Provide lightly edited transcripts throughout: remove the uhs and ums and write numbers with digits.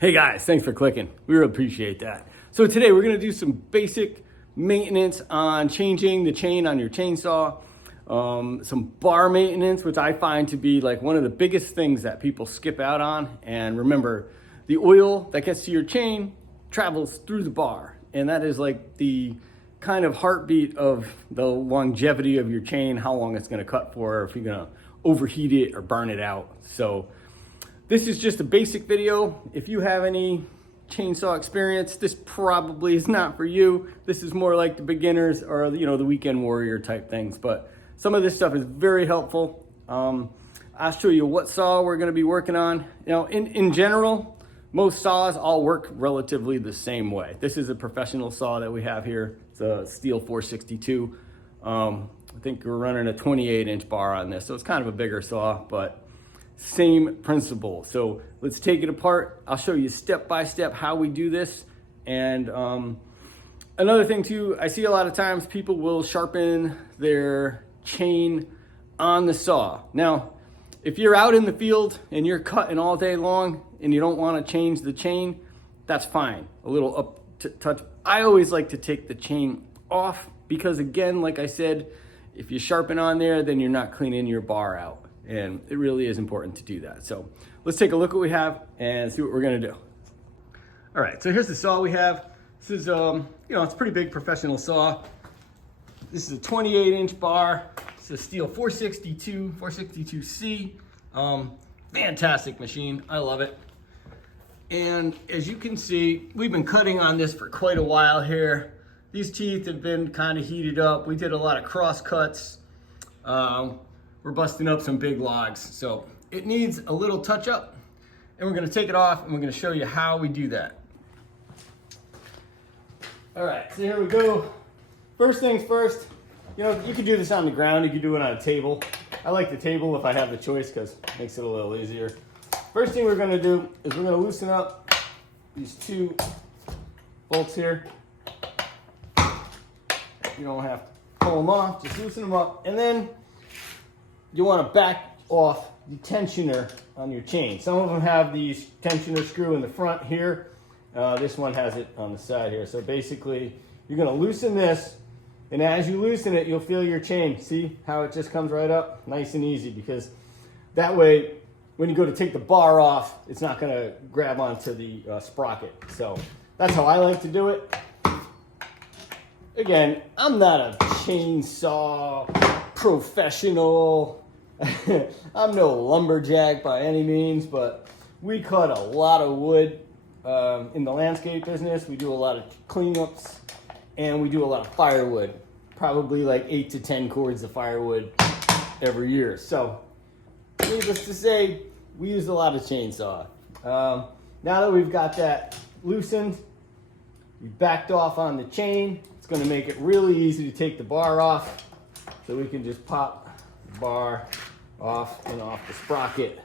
Hey guys, thanks for clicking. We really appreciate that. So today we're gonna do some basic maintenance on changing the chain on your chainsaw. Some bar maintenance, which I find to be like one of the biggest things that people skip out on. And remember, the oil that gets to your chain travels through the bar. And that is like the kind of heartbeat of the longevity of your chain, how long it's gonna cut for, or if you're gonna overheat it or burn it out. So this is just a basic video. If you have any chainsaw experience, this probably is not for you. This is more like the beginners or the weekend warrior type things. But some of this stuff is very helpful. I'll show you what saw we're gonna be working on. In general, most saws all work relatively the same way. This is a professional saw that we have here. It's a stihl 462. I think we're running a 28-inch bar on this, so it's kind of a bigger saw, but same principle. So let's take it apart. I'll show you step by step how we do this. And another thing too, I see a lot of times people will sharpen their chain on the saw. Now, if you're out in the field and you're cutting all day long and you don't want to change the chain, that's fine. A little up touch. I always like to take the chain off because, again, like I said, if you sharpen on there, then you're not cleaning your bar out. And it really is important to do that. So let's take a look at what we have and see what we're gonna do. All right, so here's the saw we have. This is, it's a pretty big professional saw. This is a 28-inch bar. It's a stihl 462C. Fantastic machine, I love it. And as you can see, we've been cutting on this for quite a while here. These teeth have been kind of heated up. We did a lot of cross cuts. We're busting up some big logs. So it needs a little touch up, and we're gonna take it off and we're gonna show you how we do that. All right, so here we go. First things first, you can do this on the ground, you can do it on a table. I like the table if I have the choice because it makes it a little easier. First thing we're gonna do is we're gonna loosen up these two bolts here. You don't have to pull them off, just loosen them up. And then you want to back off the tensioner on your chain. Some of them have these tensioner screw in the front here. This one has it on the side here. So basically, you're going to loosen this, and as you loosen it, you'll feel your chain. See how it just comes right up? Nice and easy, because that way, when you go to take the bar off, it's not going to grab onto the sprocket. So that's how I like to do it. Again, I'm not a chainsaw professional. I'm no lumberjack by any means, but we cut a lot of wood in the landscape business. We do a lot of cleanups, and we do a lot of firewood, probably like 8 to 10 cords of firewood every year. So needless to say, we use a lot of chainsaw. Now that we've got that loosened, we backed off on the chain. It's going to make it really easy to take the bar off, so we can just pop the bar off and off the sprocket.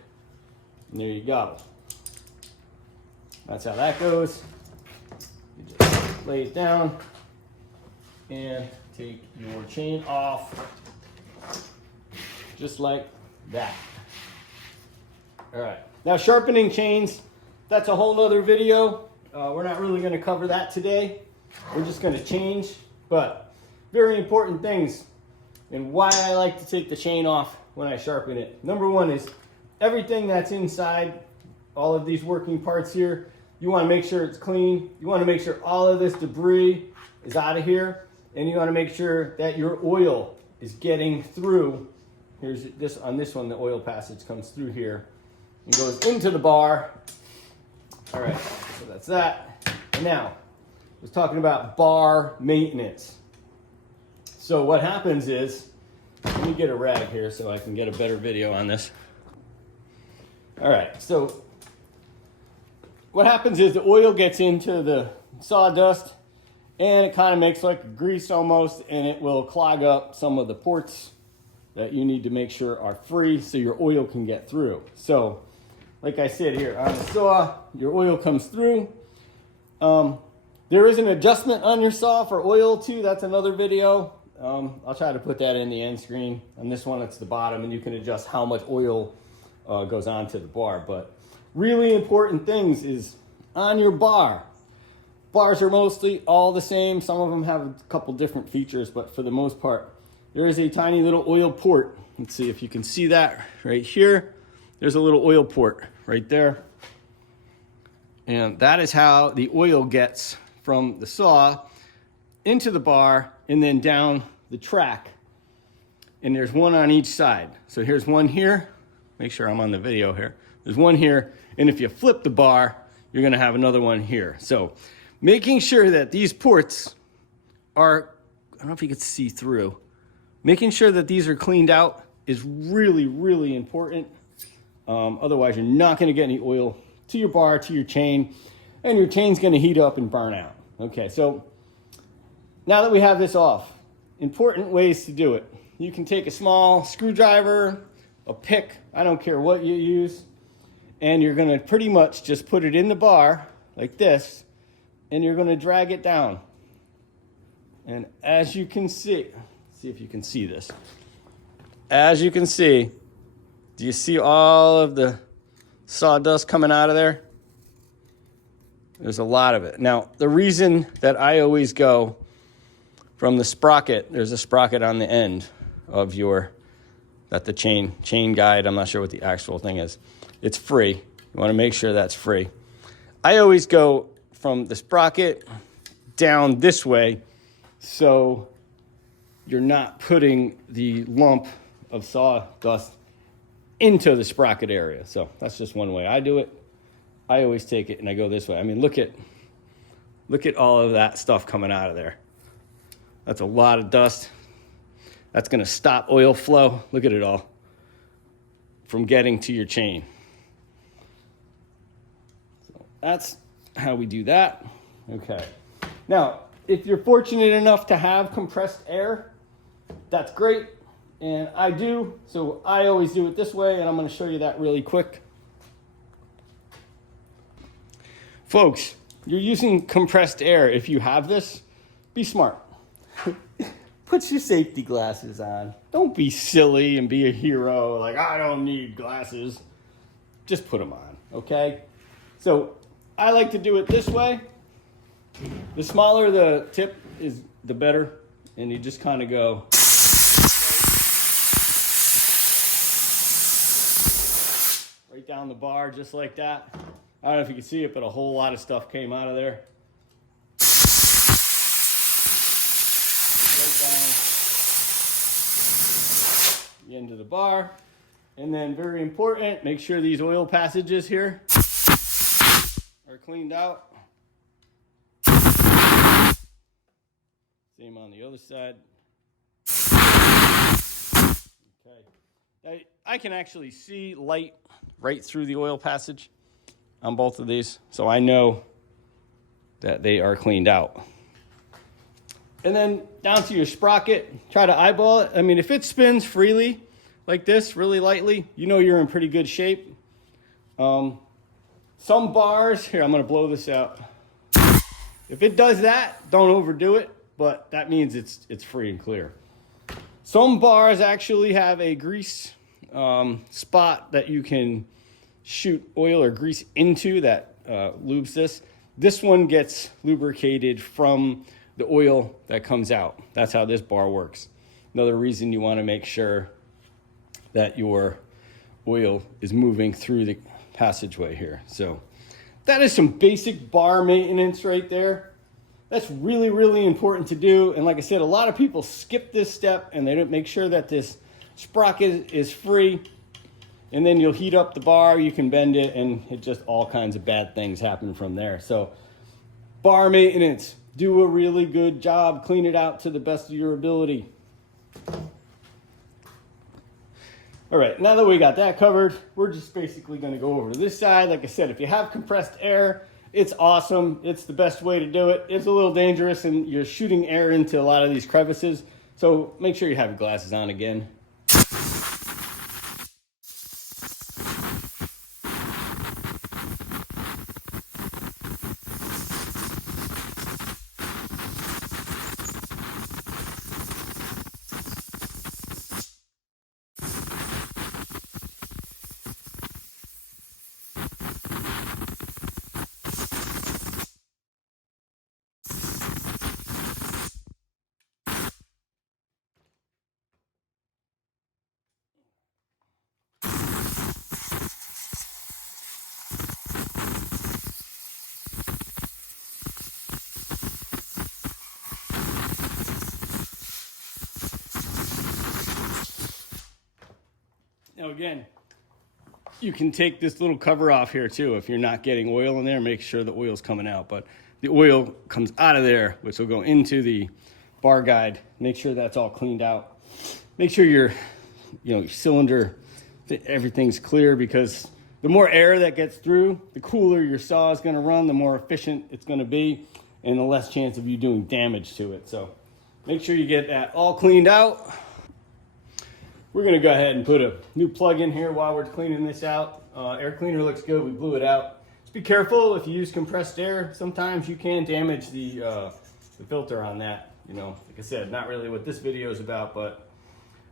And there you go. That's how that goes. You just lay it down and take your chain off just like that. All right, now sharpening chains, that's a whole nother video. We're not really going to cover that today. We're just going to change, but very important things and why I like to take the chain off when I sharpen it. Number one is everything that's inside all of these working parts here, you want to make sure it's clean. You want to make sure all of this debris is out of here, and you want to make sure that your oil is getting through. Here's this on this one, the oil passage comes through here and goes into the bar. All right, so that's that. And now, I was talking about bar maintenance. So what happens is, let me get a rag here so I can get a better video on this. All right, so what happens is the oil gets into the sawdust and it kind of makes like a grease almost, and it will clog up some of the ports that you need to make sure are free so your oil can get through. So like I said here on the saw, your oil comes through. There is an adjustment on your saw for oil too. That's another video. I'll try to put that in the end screen. On this one, it's the bottom, and you can adjust how much oil goes onto the bar. But really important things is on your bar. Bars are mostly all the same. Some of them have a couple different features, but for the most part, there is a tiny little oil port. Let's see if you can see that right here. There's a little oil port right there. And that is how the oil gets from the saw into the bar and then down the track. And there's one on each side. So here's one here. Make sure I'm on the video here. There's one here. And if you flip the bar, you're gonna have another one here. So making sure that these ports are, I don't know if you can see through, making sure that these are cleaned out is really, really important. Otherwise, you're not gonna get any oil to your bar, to your chain, and your chain's gonna heat up and burn out. Okay, so now that we have this off, important ways to do it. You can take a small screwdriver, a pick, I don't care what you use, and you're gonna pretty much just put it in the bar like this, and you're gonna drag it down. And as you can see if you can see this. As you can see, do you see all of the sawdust coming out of there? There's a lot of it. Now, the reason that I always go from the sprocket, there's a sprocket on the end of the chain guide, I'm not sure what the actual thing is. It's free. You wanna make sure that's free. I always go from the sprocket down this way, so you're not putting the lump of sawdust into the sprocket area. So that's just one way I do it. I always take it and I go this way. I mean, look at all of that stuff coming out of there. That's a lot of dust. That's gonna stop oil flow. Look at it all from getting to your chain. So that's how we do that. Okay. Now, if you're fortunate enough to have compressed air, that's great. And I do, so I always do it this way, and I'm gonna show you that really quick. Folks, you're using compressed air. If you have this, be smart. Put your safety glasses on. Don't be silly and be a hero, like, I don't need glasses. Just put them on, okay? So I like to do it this way. The smaller the tip is, the better. And you just kind of go. Right down the bar, just like that. I don't know if you can see it, but a whole lot of stuff came out of there. Right down the end of the bar. And then very important, make sure these oil passages here are cleaned out. Same on the other side. Okay. I can actually see light right through the oil passage on both of these, so I know that they are cleaned out. And then down to your sprocket, try to eyeball it. I mean, if it spins freely like this, really lightly, you know you're in pretty good shape. Some bars, here, I'm gonna blow this out. If it does that, don't overdo it, but that means it's free and clear. Some bars actually have a grease spot that you can shoot oil or grease into that lubes this. This one gets lubricated from the oil that comes out. That's how this bar works. Another reason you want to make sure that your oil is moving through the passageway here. So that is some basic bar maintenance right there. That's really, really important to do. And like I said, a lot of people skip this step and they don't make sure that this sprocket is free. And then you'll heat up the bar, you can bend it, and it just all kinds of bad things happen from there. So bar maintenance, do a really good job, clean it out to the best of your ability. All right, now that we got that covered, we're just basically gonna go over to this side. Like I said, if you have compressed air, it's awesome. It's the best way to do it. It's a little dangerous and you're shooting air into a lot of these crevices. So make sure you have your glasses on again. Now again, you can take this little cover off here too. If you're not getting oil in there, make sure the oil's coming out. But the oil comes out of there, which will go into the bar guide. Make sure that's all cleaned out. Make sure your cylinder, everything's clear, because the more air that gets through, the cooler your saw is going to run, the more efficient it's going to be, and the less chance of you doing damage to it. So make sure you get that all cleaned out. We're going to go ahead and put a new plug in here while we're cleaning this out. Air cleaner looks good. We blew it out. Just be careful if you use compressed air. Sometimes you can damage the filter on that. Like I said, not really what this video is about, but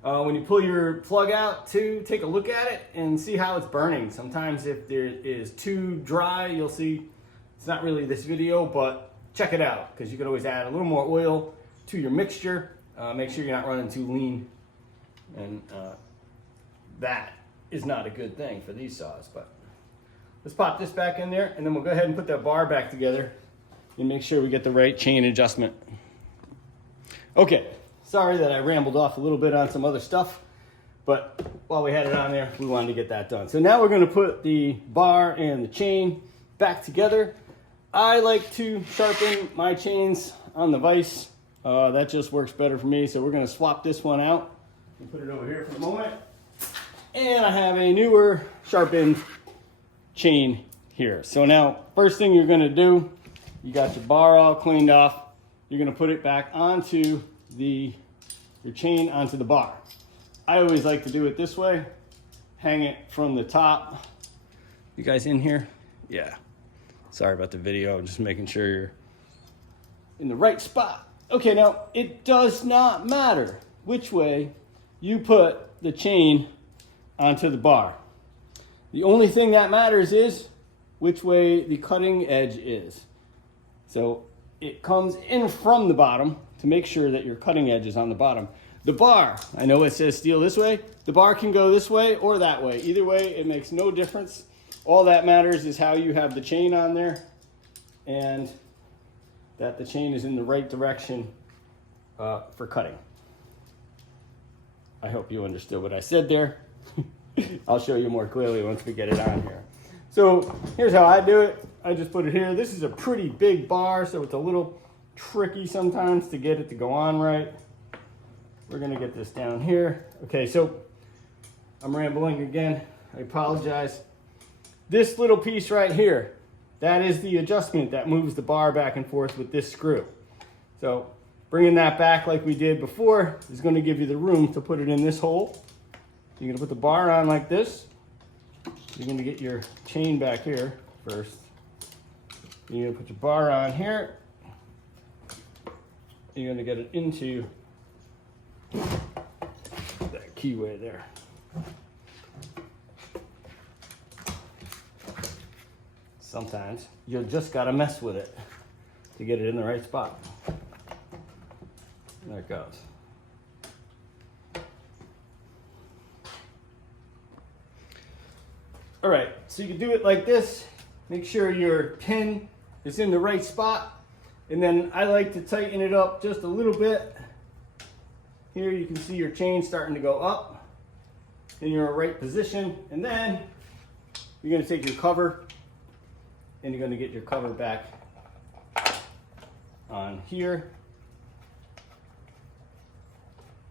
when you pull your plug out, take a look at it and see how it's burning. Sometimes if there is too dry, you'll see it's not really this video, but check it out, because you can always add a little more oil to your mixture. Make sure you're not running too lean, and that is not a good thing for these saws. But let's pop this back in there, and then we'll go ahead and put that bar back together and make sure we get the right chain adjustment. Okay, sorry that I rambled off a little bit on some other stuff, but while we had it on there, we wanted to get that done. So now we're going to put the bar and the chain back together. I like to sharpen my chains on the vise. That just works better for me. So we're going to swap this one out and put it over here for a moment. And I have a newer sharpened chain here. So now, first thing you're going to do, you got your bar all cleaned off. You're going to put it back onto your chain onto the bar. I always like to do it this way. Hang it from the top. You guys in here? Yeah. Sorry about the video. I'm just making sure you're in the right spot. Okay, now it does not matter which way you put the chain onto the bar. The only thing that matters is which way the cutting edge is. So it comes in from the bottom to make sure that your cutting edge is on the bottom. The bar, I know it says steel this way. The bar can go this way or that way. Either way, it makes no difference. All that matters is how you have the chain on there, and that the chain is in the right direction for cutting. I hope you understood what I said there. I'll show you more clearly once we get it on here. So here's how I do it. I just put it here. This is a pretty big bar, so it's a little tricky sometimes to get it to go on right. We're gonna get this down here. Okay, so I'm rambling again. I apologize. This little piece right here, that is the adjustment that moves the bar back and forth with this screw. So bringing that back like we did before is going to give you the room to put it in this hole. You're going to put the bar on like this. You're going to get your chain back here first. You're going to put your bar on here. You're going to get it into that keyway there. Sometimes you just got to mess with it to get it in the right spot. There it goes. All right, so you can do it like this. Make sure your pin is in the right spot. And then I like to tighten it up just a little bit. Here you can see your chain starting to go up. In your right position. And then you're going to take your cover and you're going to get your cover back on here.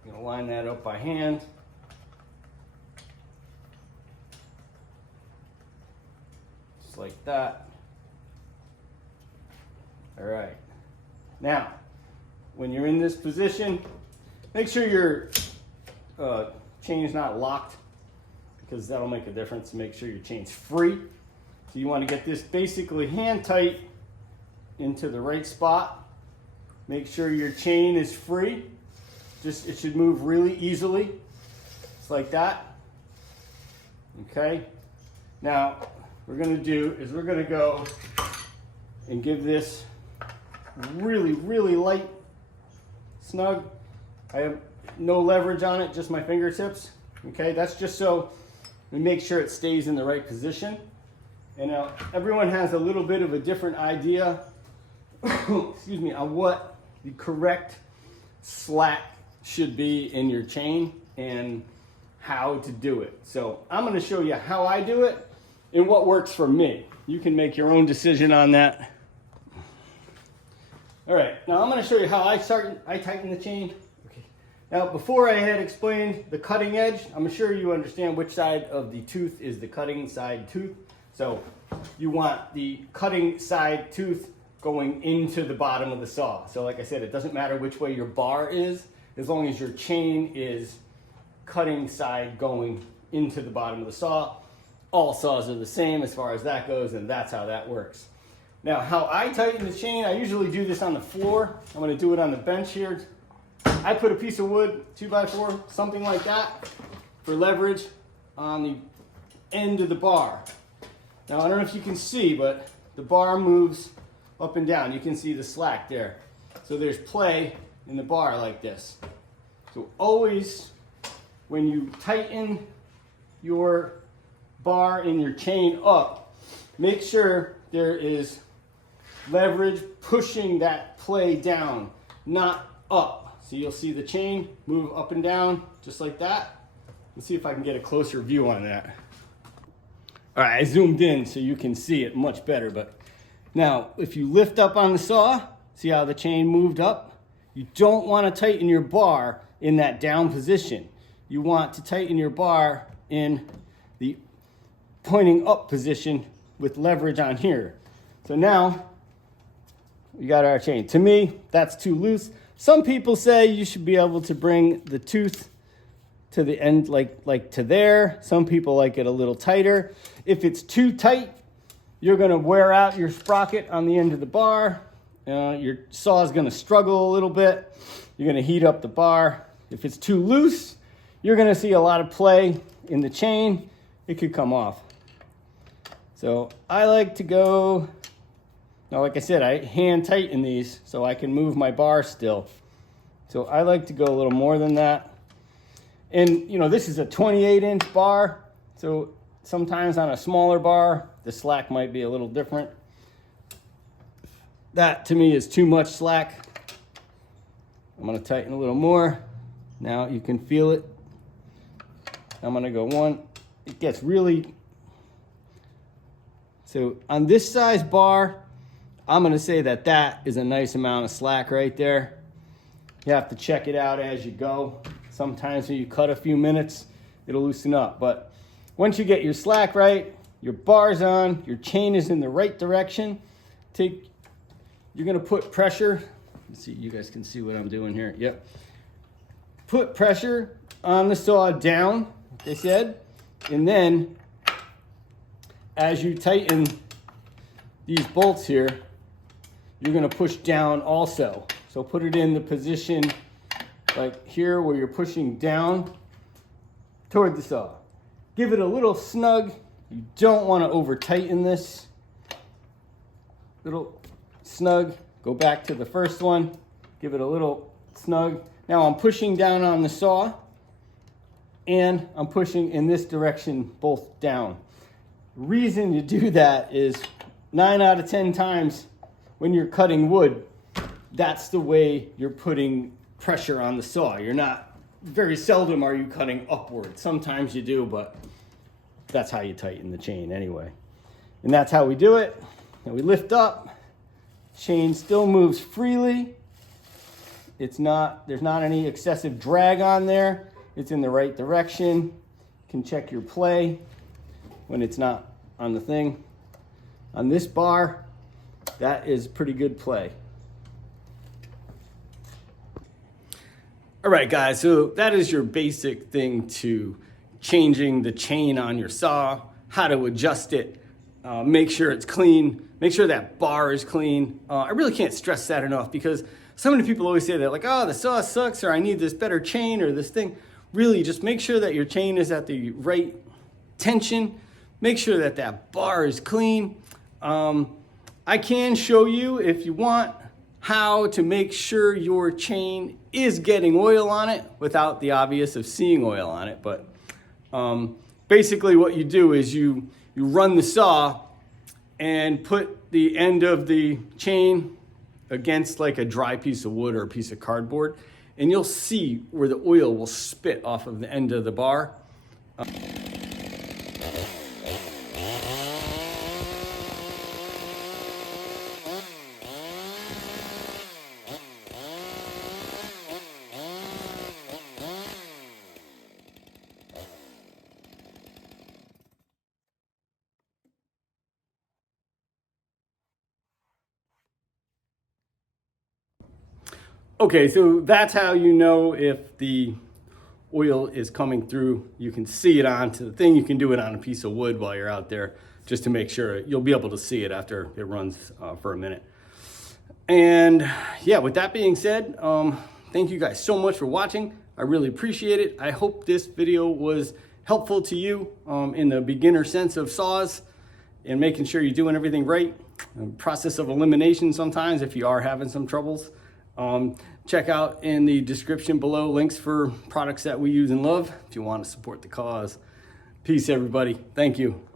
You're going to line that up by hand. Just like that. All right. Now, when you're in this position, make sure your chain is not locked, because that'll make a difference. Make sure your chain's free. So you want to get this basically hand tight into the right spot. Make sure your chain is free. It should move really easily. Just like that. Okay. Now, what we're going to do is we're going to go and give this really, really light snug. I have no leverage on it, just my fingertips. Okay, that's just so we make sure it stays in the right position. And now everyone has a little bit of a different idea excuse me, on what the correct slack should be in your chain. And how to do it. So I'm going to show you how I do it and what works for me. You can make your own decision on that. All right, now I'm going to show you how I tighten the chain. Okay. Now, before I had explained the cutting edge, I'm sure you understand which side of the tooth is the cutting side tooth. So you want the cutting side tooth going into the bottom of the saw. So like I said, it doesn't matter which way your bar is, as long as your chain is cutting side going into the bottom of the saw. All saws are the same as far as that goes, and that's how that works. Now, how I tighten the chain, I usually do this on the floor. I'm going to do it on the bench here. I put a piece of wood, 2x4, something like that, for leverage on the end of the bar. Now, I don't know if you can see, but the bar moves up and down. You can see the slack there. So there's play in the bar like this. So always, when you tighten your bar and your chain up, make sure there is leverage pushing that play down, not up. So you'll see the chain move up and down just like that. Let's see if I can get a closer view on that. All right, I zoomed in so you can see it much better. But now, if you lift up on the saw, see how the chain moved up? You don't want to tighten your bar in that down position. You want to tighten your bar in the pointing up position with leverage on here. So now we got our chain. To me, that's too loose. Some people say you should be able to bring the tooth to the end like to there. Some people like it a little tighter. If it's too tight, you're gonna wear out your sprocket on the end of the bar. Your saw is gonna struggle a little bit. You're gonna heat up the bar. If it's too loose, you're gonna see a lot of play in the chain. It could come off. So I like to go, now like I said, I hand tighten these so I can move my bar still. So I like to go a little more than that. And you know, this is a 28-inch bar, so sometimes on a smaller bar, the slack might be a little different. That to me is too much slack. I'm gonna tighten a little more. Now you can feel it. I'm gonna go one. It gets really, so on this size bar, I'm gonna say that that is a nice amount of slack right there. You have to check it out as you go. Sometimes when you cut a few minutes, it'll loosen up. But once you get your slack right, your bar's on, your chain is in the right direction, you're gonna put pressure. Let's see, you guys can see what I'm doing here. Yep. Put pressure on the saw down, like I said, and then as you tighten these bolts here, you're gonna push down also. So put it in the position like here where you're pushing down toward the saw. Give it a little snug. You don't want to over tighten this. Little snug. Go back to the first one. Give it a little snug. Now I'm pushing down on the saw and I'm pushing in this direction both down. The reason you do that is 9 out of 10 times when you're cutting wood, that's the way you're putting pressure on the saw. You're not, very seldom are you cutting upward. Sometimes you do, but that's how you tighten the chain anyway. And that's how we do it. And we lift up, chain still moves freely. There's not any excessive drag on there. It's in the right direction. You can check your play when it's not on the thing. On this bar, that is pretty good play. All right, guys, so that is your basic thing to changing the chain on your saw, how to adjust it, make sure it's clean, make sure that bar is clean. I really can't stress that enough because so many people always say that, like, oh, the saw sucks, or I need this better chain or this thing. Really, just make sure that your chain is at the right tension. Make sure that that bar is clean. I can show you, if you want, how to make sure your chain is getting oil on it without the obvious of seeing oil on it. But basically what you do is you run the saw and put the end of the chain against like a dry piece of wood or a piece of cardboard, and you'll see where the oil will spit off of the end of the bar. Okay, so that's how you know if the oil is coming through. You can see it onto the thing. You can do it on a piece of wood while you're out there just to make sure. You'll be able to see it after it runs for a minute. And yeah, with that being said, thank you guys so much for watching. I really appreciate it. I hope this video was helpful to you in the beginner sense of saws and making sure you're doing everything right. Process of elimination sometimes if you are having some troubles. Check out in the description below links for products that we use and love if you want to support the cause. Peace, everybody. Thank you.